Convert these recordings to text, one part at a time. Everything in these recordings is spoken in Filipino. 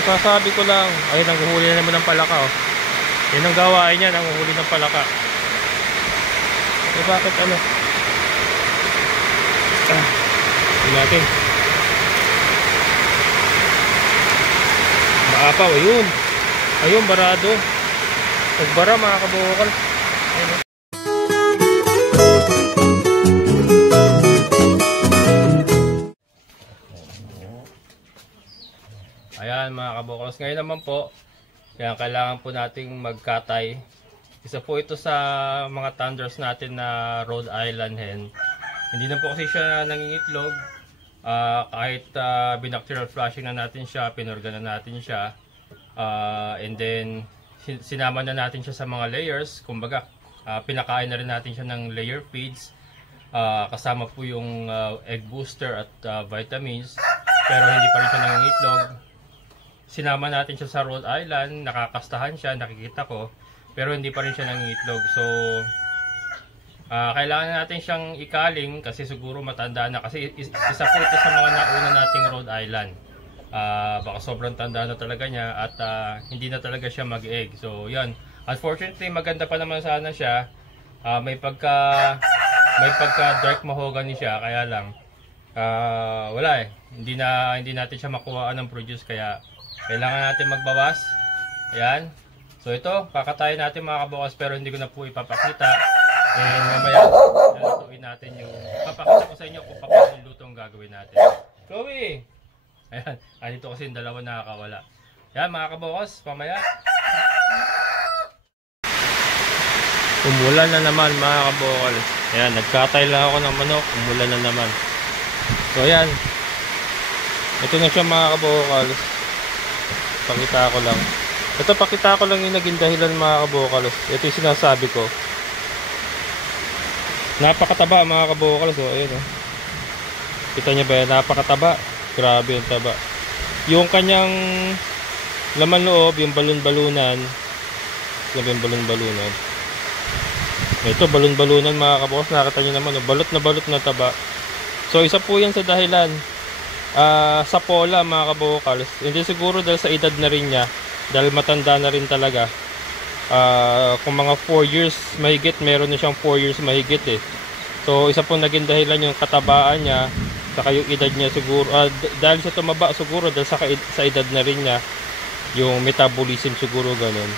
Sasabi ko lang, ayun, nanguhuli na naman ng palaka, oh. Yan ang gawain niya, nanguhuli ng palaka. Bakit ano? Hindi natin. Maapaw, ayun. Ayun, barado. Pagbara, mga kabukal. Ayun. Ayan mga kabukals, ngayon naman po, kaya kailangan po nating magkatay. Isa po ito sa mga thunders natin na Rhode Island hen. Hindi na po kasi siya nangingitlog. Kahit binacterial flushing na natin siya, pinorgan na natin siya. And then, sinama na natin siya sa mga layers. Kumbaga, pinakain na rin natin siya ng layer feeds. Kasama po yung egg booster at vitamins. Pero hindi pa rin siya nangingitlog. Sinama natin siya sa Rhode Island, nakakastahan siya, nakikita ko, pero hindi pa rin siya nangingitlog. So, kailangan natin siyang ikaling kasi siguro matanda na. Kasi isa po ito sa mga nauna nating Rhode Island. Baka sobrang tanda na talaga niya at hindi na talaga siya mag-egg. So, yan. Unfortunately, maganda pa naman sana siya. May pagka dark mahogany siya, kaya lang wala eh. Hindi natin siya makuha ng produce, kaya kailangan natin magbawas. Ayan. So ito, kakatayin natin mga kabukas, pero hindi ko na po ipapakita. And mamaya, lutuin natin yung, papakita ko sa inyo kung paano yung lutong gagawin natin. Chloe! Ayan, andito kasi yung dalawa nakakawala. Ayan mga kabukas, mamaya. Umulan na naman mga kabukal. Ayan, nagkatay lang ako ng manok, umulan na naman. So ayan, ito na siya mga kabukal. Pakita ko lang. Ito, pakita ko lang yung naging dahilan mga kabukalos. Ito yung sinasabi ko. Napakataba mga kabukalos. So, ayun, oh. Kita nyo ba yan? Napakataba. Grabe yung taba. Yung kanyang laman loob, yung balon-balunan. Yung balon-balunan. Ito, balon-balunan mga kabukalos. Nakita nyo naman, oh. Balot na taba. So, isa po yan sa dahilan. Sa pola mga kabukals, hindi siguro dahil sa edad na rin niya, dahil matanda na rin talaga. Kung mga 4 years mahigit, meron na siyang 4 years mahigit eh. So isa po naging dahilan yung katabaan niya, saka yung edad niya siguro, dahil sa tumaba siguro dahil sa edad na rin niya, yung metabolism siguro ganun.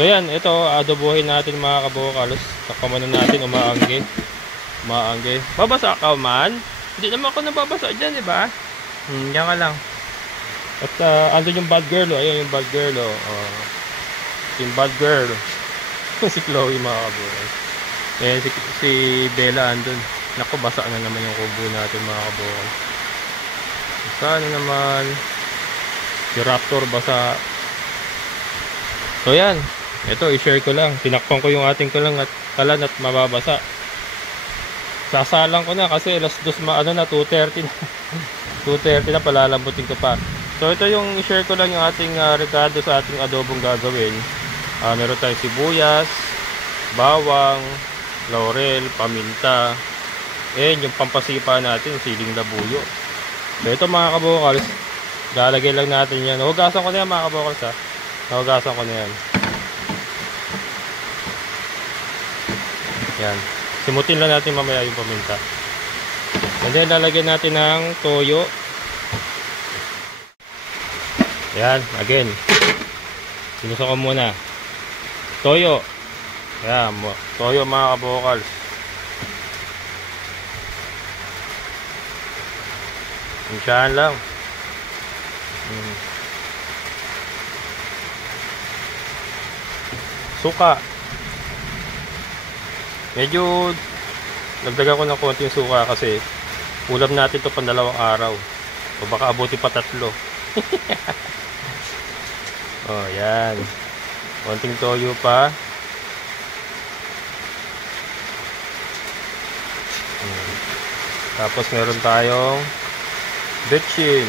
So yan, ito adobohin natin mga kabukals. Kakaman na natin, umaangge. Babasa ka man? Hindi naman ako nababasa dyan, diba? Yan ka lang. At andun yung bad girl, oh. Ayun yung bad girl, oh. Yung bad girl. Si Chloe mga kabuhay. Eh, si Bella andun. Naku, basa na naman yung kubo natin mga kabuhay. Basa na naman. Si Raptor basa. So yan. Ito, i-share ko lang. Tinakpan ko yung ating kalan at mababasa. Sasalang ko na kasi alas 2 na 2:30 na. 2:30 na, palalambutin ko pa. So ito yung i-share ko lang yung ating rekado sa ating adobong gagawin. Meron tayong sibuyas, bawang, laurel, paminta, and yung pampasipa natin, siling labuyo. So ito mga kabukals, lalagay lang natin yan. Hugasan ko na yan mga kabukals, ha. Hugasan ko na yan. Yan. Simutin lang natin mamaya yung paminta. And then lalagyan natin ng toyo. Ayan, again. Sinuso ko muna. Toyo. Ayan, toyo mga kabukals. Insyahan lang. Suka. Medyo nagdagan ko ng konting suka kasi ulam natin to pang 2 araw. O baka abuti pa 3. Oh, yan. Konting toyo pa. Tapos meron tayong betchin.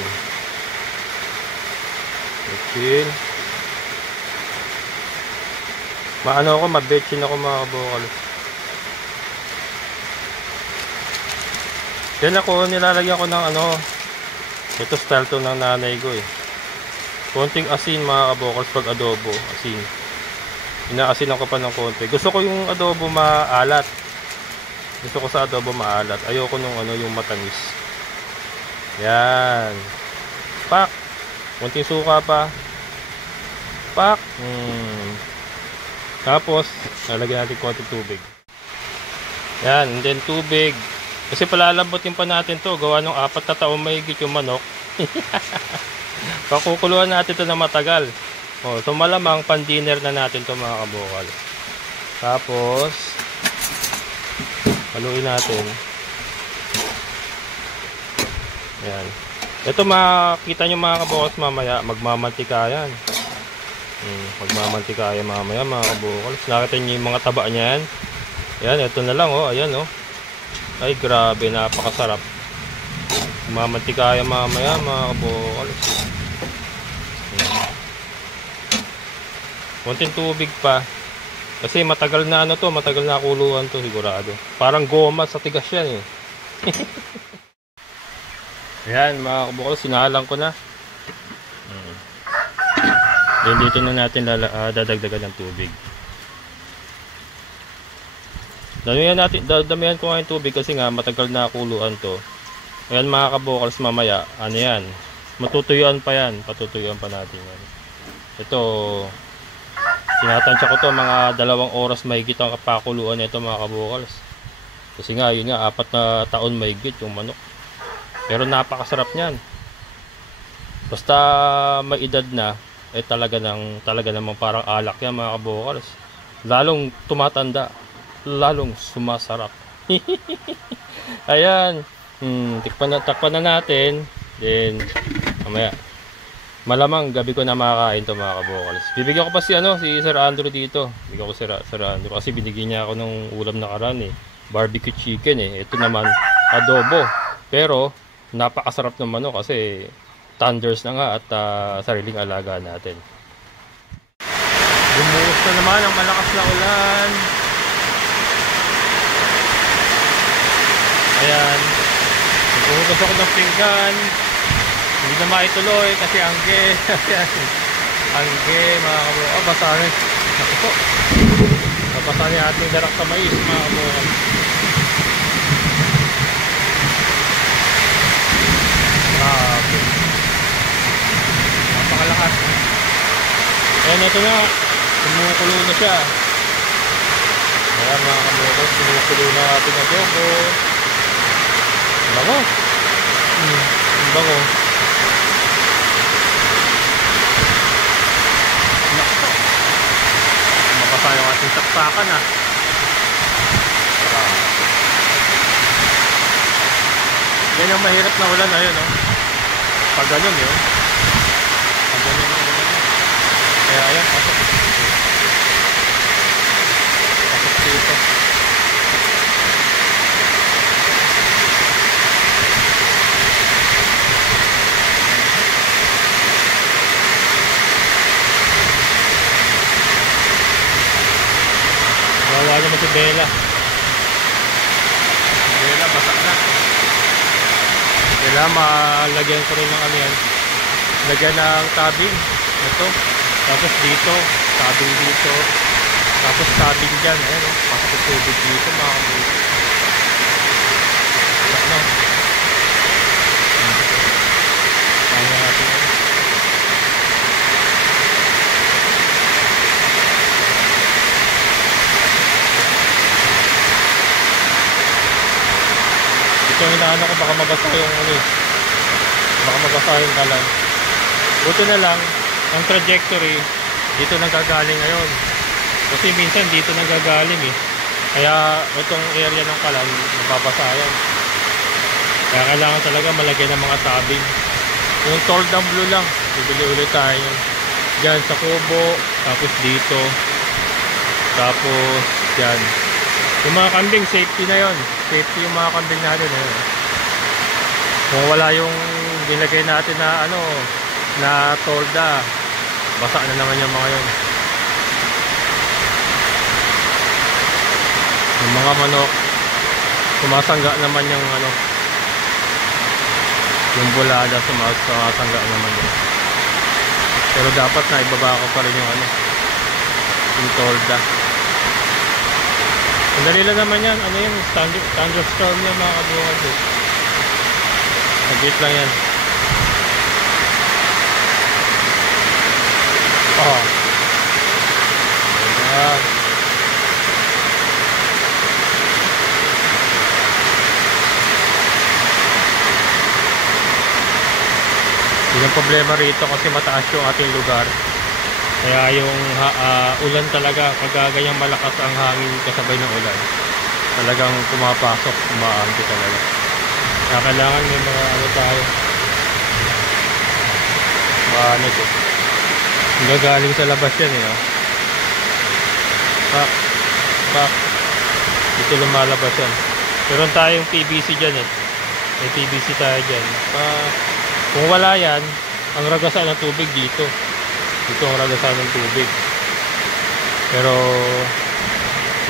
Maano ako, mabetchin ako mga kabukals. Yan ako, nilalagyan ko ng ano, ito style to ng nanay ko eh. Konting asin mga kabokals pag adobo, asin. Inaasinan ko pa ng konti. Gusto ko yung adobo maalat. Gusto ko sa adobo maalat. Ayoko nung ano, yung matamis. Yan. Pak. Konting suka pa. Pak. Tapos, lalagyan natin konting tubig. Yan, and then tubig. Kasi palalambutin pa natin to. Gawa ng 4 na taon mahigit yung manok. Pakukuluan natin to na matagal. O, so malamang pan-dinner na natin to mga kabokal. Tapos, haluin natin. Yan. Ito makita nyo mga kabokal mamaya. Magmamantika yan. Magmamantika yan mamaya mga kabokal. Nakita nyo yung mga taba niyan. Yan, ito na lang oh. Ayan oh. Ay grabe, napakasarap. Magmamantika yan mamaya mga kabokal. Konting tubig pa. Kasi matagal na ano to, matagal na kuluan to sigurado. Parang goma sa tigas yan eh. Ayan mga kabukal, sinahalang ko na. Then dito na natin dadagdagan ng tubig. Damihan ko nga yung tubig kasi nga matagal na kuluan to. Ayan mga kabukals, mamaya, ano yan, matutuyuan pa yan, patutuyuan pa natin yan. Ito, tinatansya ko to mga 2 oras mahigit ang kapakuluan nito mga kabukals. Kasi nga yun nga 4 na taon mahigit yung manok. Pero napakasarap niyan. Basta may edad na talaga namang parang alak yan mga kabukals. Lalong tumatanda, lalong sumasarap. Ayan. Takpan na natin. Then mamaya malamang gabi ko na makakain to mga kabokals. Bibigyan ko pa si Sir Andrew dito. Bibigyan ko si Sir Andrew kasi binigyan niya ako ng ulam na karan eh. Barbecue chicken eh. Ito naman adobo. Pero napakasarap ng manok kasi thunders na nga at sariling alaga natin. Bumuhos na naman ang malakas na ulan. Ayan. Nagpuhugas ako ng pinggan. Hindi na maituloy kasi angge. Angge mga kabukal. Basahin. Naku po. Basahin ating darak sa mais mga kabukal. Grabe. Napakalakas. Ayan, ito na. Kumukulo na siya. Ayan mga kabukal. Kumukulo na ating adobo. Bango. Bango. Mapasa yung ating saksakan ah. Yan yung mahirap na ulan. Ayun oh. Pag ganun yun. Pag ganun yung ulan. Kaya ayan, pasok. Pasok dito. Wala naman si Bella. Bella, basak na. Kailangan malagyan ko rin ng ano yan. Lagyan ng tabing. Ito. Tapos dito. Tabing dito. Tapos tabing dyan. Ayan o. Pasok yung tubig dito mga kabukal. Basak na. Kaya natin. Ito yung hinaano ko, baka mabasa yung ano eh. Baka mabasa yung kalan. Buto na lang, ang trajectory dito nanggagaling ngayon. Kasi minsan dito nanggagaling eh. Kaya itong area ng kalan, mababasa yan. Kaya kailangan talaga malagay ng mga tabing. Yung told down blue lang, bibili ulit tayo yun. Diyan sa kubo, tapos dito. Tapos dyan. Yung mga kambing, safety na yon. Safety yung mga kambing natin eh. Kung wala yung binagay natin na ano, na tolda, basa na naman yung mga yon. Yung mga manok, sumasangga naman yung ano, yung bulada, sumasangga naman yun. Pero dapat na ibaba ko pa rin yung ano, yung tolda. Sandali lang naman yan. Ano yan? Thunderstorm yan mga kabukal. Saglit lang yan. Oh. Ayan. Yun ang problema rito kasi mataas yung ating lugar. Kaya yung ulan talaga, kagagayang malakas ang hangin kasabay ng ulan. Talagang pumapasok, umaangki talaga. Kaya kailangan may mga ano tayo. Ano to? Gagaling sa labas yan eh. Oh. Pak. Pak. Dito lumalabas yan. Meron tayong PVC dyan eh. May PVC tayo dyan. Kung wala yan, ang ragasan ng tubig dito. Dito ang ragasan ng tubig. Pero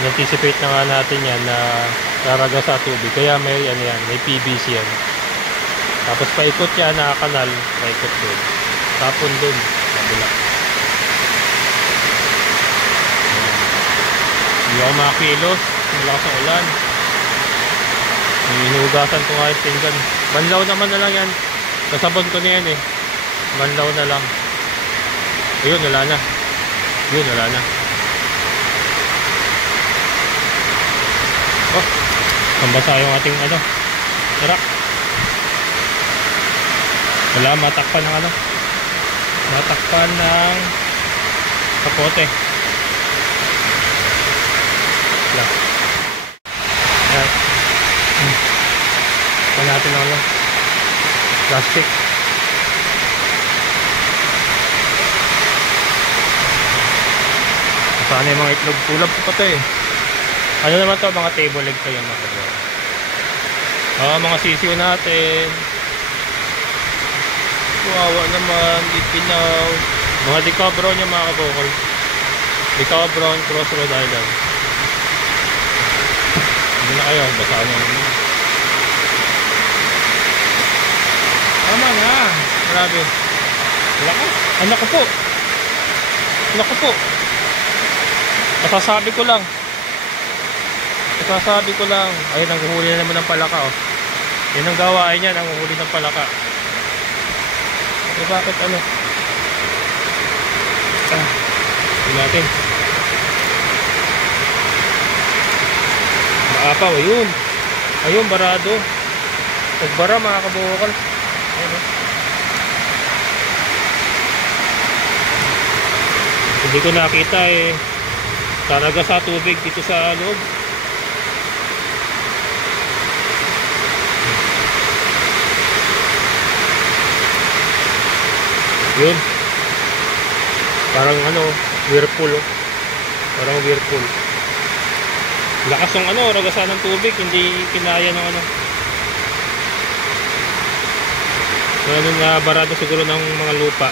in-anticipate na nga natin yan na raragasa tubig. Kaya may ano yan, may PVC yan. Tapos paikot yan na kanal, paikot doon. Tapon doon, kabila. Hindi ako makakilos, malakas ang ulan. Hinugasan ko nga yung pinggan. Banlaw naman na lang yan. Kasabon ko na yan eh. Banlaw na lang. Ayun, wala na. Yun, wala na. Oh, pambasa yung ating ano, tarak. Wala, matakpan ng ano, matakpan ng kapote. Wala. Ayan. Ito natin ng ano, plastic. Sana yung mga itlog, kulab ko pa ito eh. Ano naman to, mga table leg pa yung mga sisiw natin. Wawa naman, gitginaw. Mga decabron yung mga kabukol. Decabron, Cross Rhode Island. Hindi na kayo, basaan nyo naman. Tama nga, grabe. Lakas, anak ko po. Anak ko po. Masasabi ko lang. Ayun, nanghuhuli na naman ng palaka oh. Yan ang gawain niya, nanghuhuli ng palaka. Eh bakit ano? Tignan natin. Maapaw, ayun. Ayun, barado. Pagbara mga kabukal. Ayun oh. Hindi ko nakita eh. Taraga sa tubig dito sa loob. Yun. Parang ano, whirlpool oh. Parang whirlpool. Lakas ng ano, ragasan ng tubig, hindi kinaya ng ano. Ano na barado siguro ng mga lupa.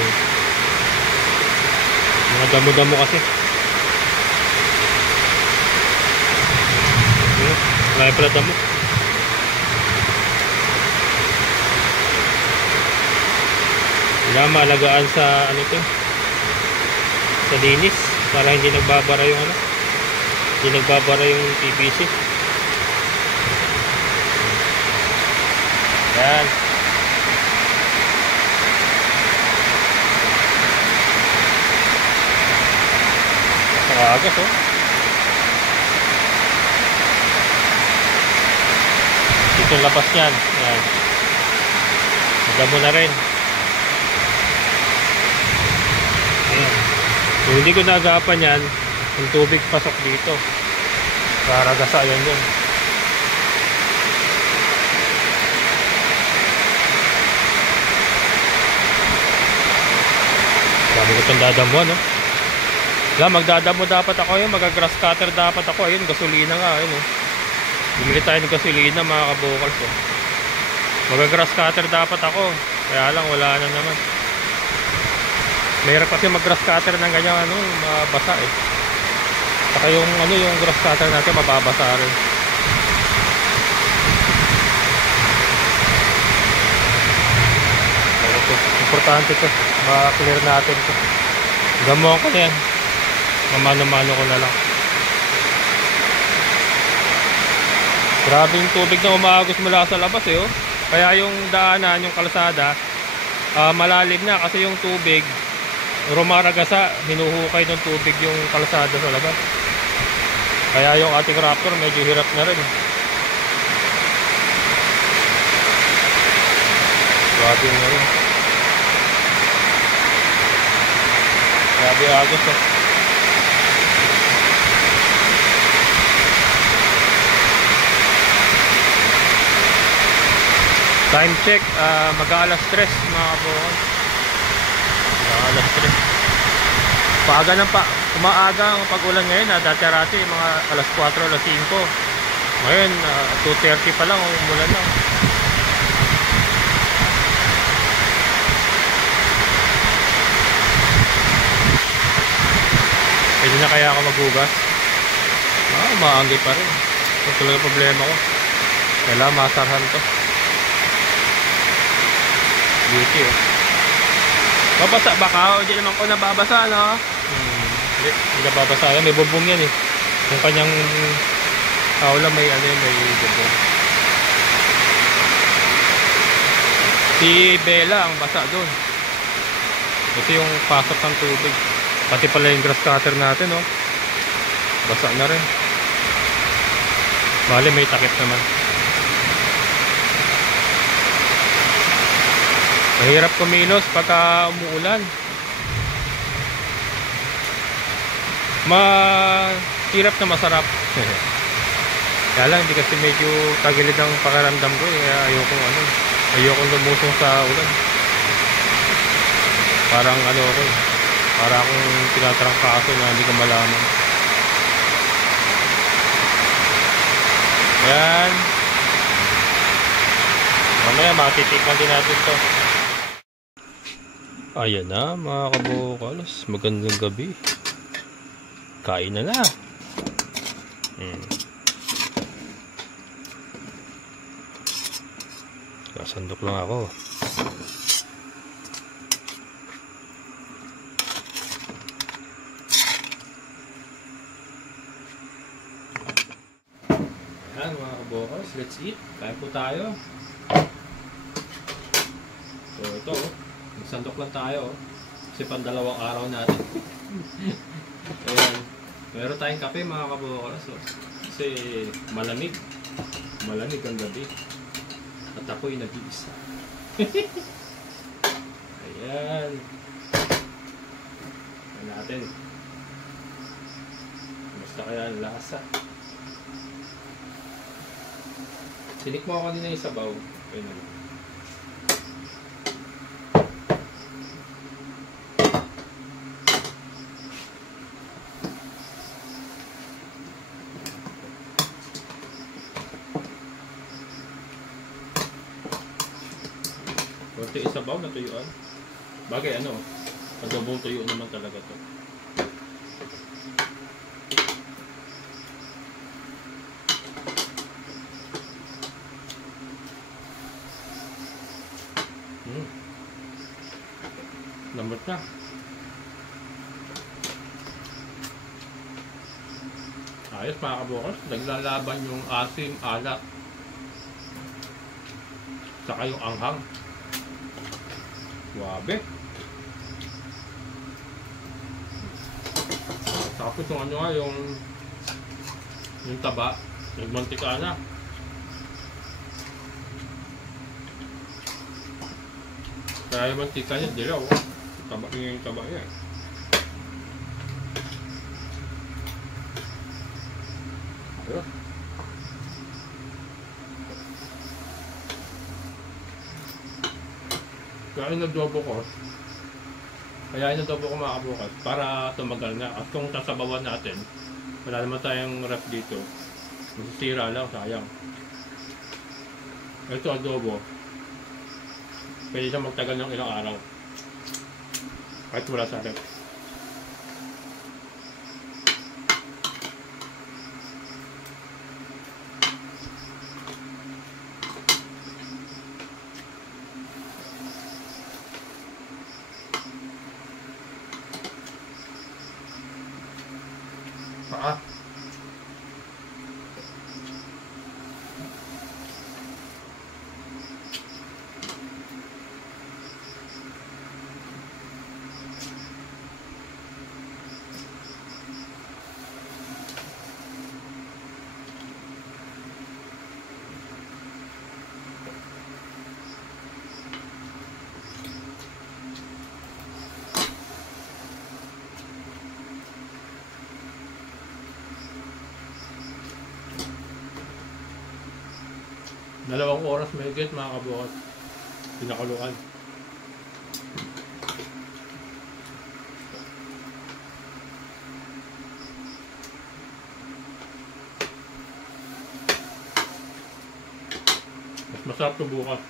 Yun. Mga damo-damo kasi. Marami pala damo. Kailangan maalagaan sa ano to, sa linis para hindi nagbabara yung ano, hindi nagbabara yung PVC. Yan. Agas oh. Ito yung labas niyan. Yan. Damo na rin. Ayan. Kung hindi ko nagapan yan, yung tubig pasok dito. Raragasa yan dun. Dami ko itong dadamuan no. Magdadamo dapat ako yun, mag-grass cutter dapat ako. Ayun, gasolina nga, ayun oh. Bumili tayo ng gasolina mga kabukals oh. Mag-grass cutter dapat ako. Kaya lang, wala na naman. Mahirap kasi mag-grass cutter ng ganyan, ano, mabasa eh. Saka yung, ano, yung grass cutter natin, mababasa rin. Importante to. Ma-clear natin to. Gamuhan ko na yan. Mamano-mano ko na lang. Grabe yung tubig na umaagos mula sa labas eh. Oh. Kaya yung daanan, yung kalsada, malalim na kasi yung tubig rumaragasa, hinuhukay ng tubig yung kalsada sa labas. Kaya yung ating Raptor medyo hirap na rin. Grabe na rin. Grabe agos eh. Time check, mag-aalas 3 mga kabukal. Mag-aalas 3. Paaga ng umaaga ang pag-ulan ngayon, dati-rati mga alas 4, alas 5. Ngayon, 2:30 pa lang, umulan na. Pwede na kaya ako maghugas? Maanggi pa rin. Ito talaga problema ko. Kailangan masarhan to. Beauty oh. Babasa baka o di naman ko nababasa no? Hindi nababasa yan, may bubong yan eh. Yung kanyang kaula may ano yun, may bubong. Si Bella ang basa doon. Ito yung pasok ng tubig. Pati pala yung grass cutter natin oh. Basa na rin. Bale may takip naman. Mahirap kumilos pagka umuulan. Mahirap na masarap. Kaya lang hindi kasi medyo tagilid ang pakiramdam ko eh. Ayokong lumusong sa ulan. Parang ano ako eh. Para akong tinatrangkaso na hindi ko malaman. Yan. Mamaya matitikman din natin to. Ayan na mga kabukalos, magandang gabi. Kain na na. Kasandok lang ako. Ayan mga kabukalos, let's eat. Kain po tayo. So ito magsandok lang tayo kasi pandalawang araw natin. Ayan. Meron tayong kape mga kabukalas kasi malamig ang gabi at ako'y nag-iisa. Ayan. Ayan natin. Basta kaya ang lasa. Sinik mo ako kanina yung sabaw. Ayan naman. Kunti isabaw na tuyuan. Bagay ano, adobong tuyo naman talaga to. Lambot na. Ayos mga kabukas, naglalaban yung asim, alat, saka yung anghang. Wabe. Tapos yung ano nga, yung taba, nagmantika na. Kaya yung mantika niya, dilaw. Taba yung taba niya. Ayun. Kaya inadobo ko. Mga kabukas para tumagal na. At kung sasabawan natin, wala naman tayong ref dito. Masisira lang, sayang. Ito adobo. Pwede siya magtagal ng ilang araw. Kahit wala sa ref. paa. Dalawang oras may higit mga kabukas. Pinakuluan. Mas masarap ito bukas.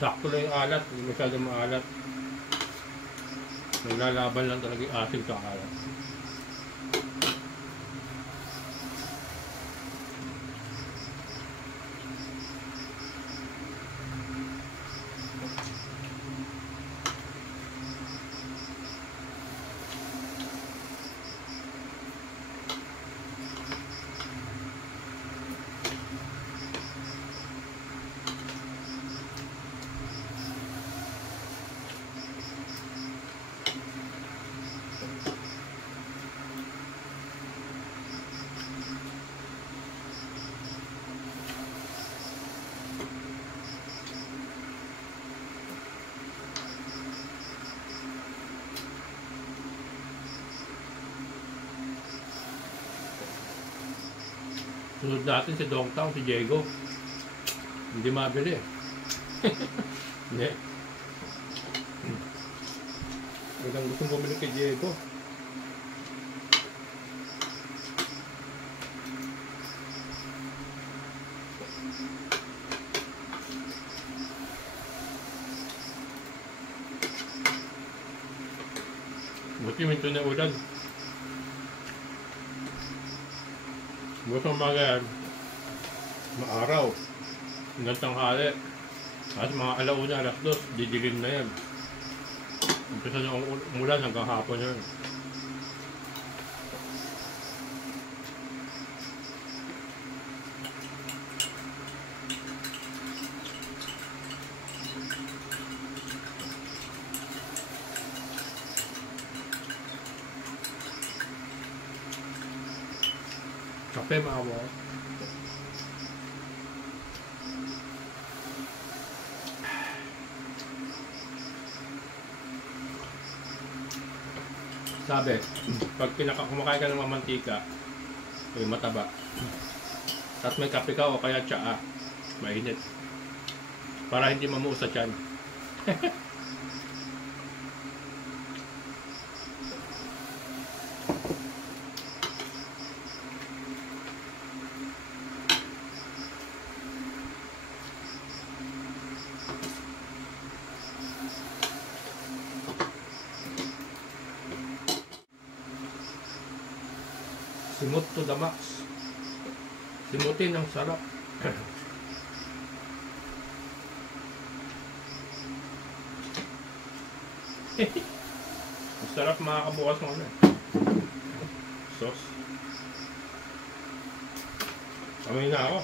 Sakto lang yung alat, hindi masyadong maalat. Naglalaban lang talaga yung asim sa alat. Sunod natin si Dongtang, si Diego. Hindi mabili eh. Hindi. Talagang gustong bumili kay Diego. Buti minto na ulan. Bukas umaga yan, maaraw, hanggang tanghali. At mga alauna, alas 2, didilim na yan. Umpisa na umulan hanggang hapon yan. Kape mga mo. Sabi, pag kumakain ka ng mamantika, yung mataba, at may kape ka o kaya tsaa, mainit. Para hindi mamuo sa tiyan. Simot to the max. Simutin ang sarap. Ang sarap mga kabukas ng ano. Sauce. Kamay na ako.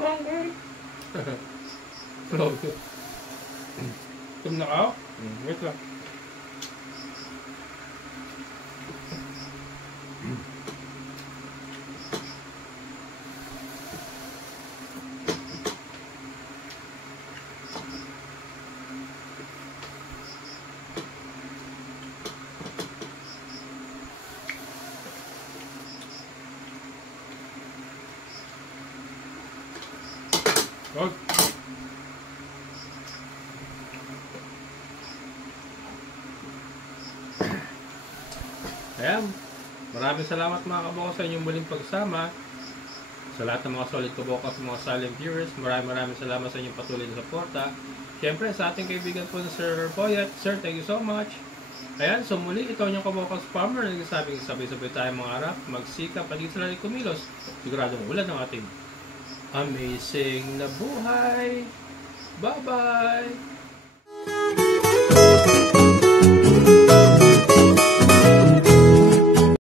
hungry. Tum na ka? Wait lang. Good. Ayan. Maraming salamat mga kabukas sa inyong muling pagsama. Sa lahat ng mga solid kabukas, mga silent viewers, maraming salamat sa inyong patuloy na suporta. Siyempre sa ating kaibigan po na Sir Boyet. Sir, thank you so much. Ayan, so muli ito yung kabukas farmer na nagsasabing sabay-sabay tayo mga harap, magsikap at di sila kumilos. Siguradong ulan ng ating amazing na buhay. Bye-bye!